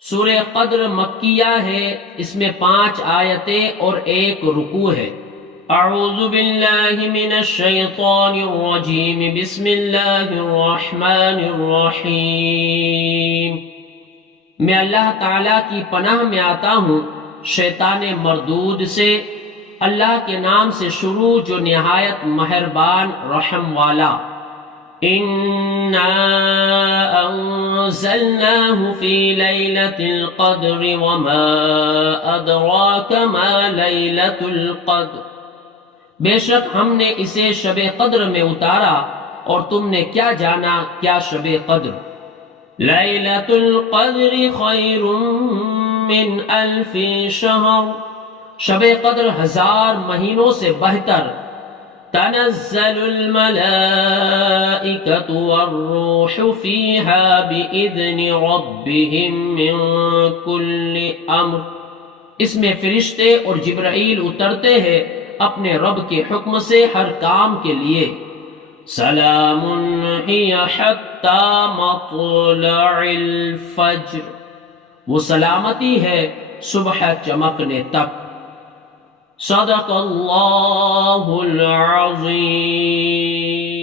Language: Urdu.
سورہ قدر مکیہ ہے، اس میں 5 آیتیں اور 1 رکوع ہے۔ اعوذ باللہ من الشیطان الرجیم، بسم اللہ الرحمن الرحیم۔ میں اللہ تعالیٰ کی پناہ میں آتا ہوں شیطان مردود سے۔ اللہ کے نام سے شروع جو نہایت مہربان رحم والا۔ اِنَّا أَنزَلْنَاهُ فِي لَيْلَةِ الْقَدْرِ وَمَا أَدْرَاكَ مَا لَيْلَةُ الْقَدْرِ، بے شک ہم نے اسے شب قدر میں اتارا، اور تم نے کیا جانا کیا شب قدر۔ لَيْلَةُ الْقَدْرِ خَيْرٌ مِّنْ أَلْفِ شَهْرٍ، شب قدر 1000 مہینوں سے بہتر۔ تنزل الملائکۃ والروح فیہا بإذن ربہم من کل امر، اس میں فرشتے اور جبرائیل اترتے ہیں اپنے رب کے حکم سے ہر کام کے لیے۔ سلام ہی حتی مطلع الفجر، وہ سلامتی ہے صبح چمکنے تک۔ صدق اللہ العظیم۔